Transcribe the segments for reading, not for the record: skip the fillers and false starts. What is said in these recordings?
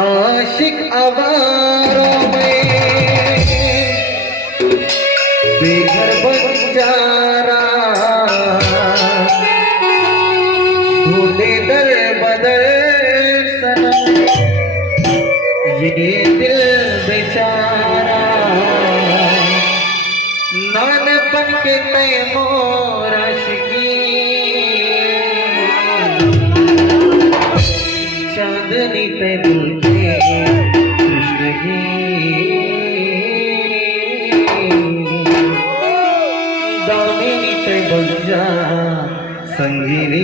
आशिक आवारों में बेघर बंजारा ढूंढे दर बदर सनम ये दिल बेचारा नानपन के तैमूर आशिकी चांदनी पे दिल के कृष्णगी दामिनी पे बंजा संगीनी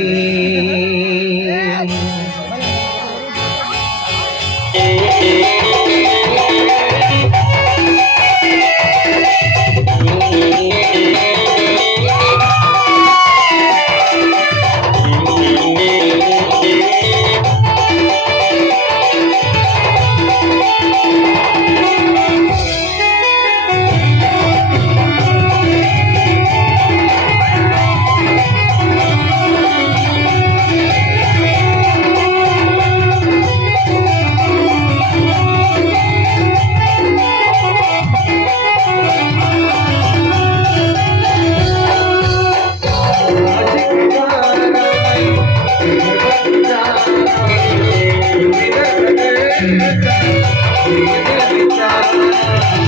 We'll be right back.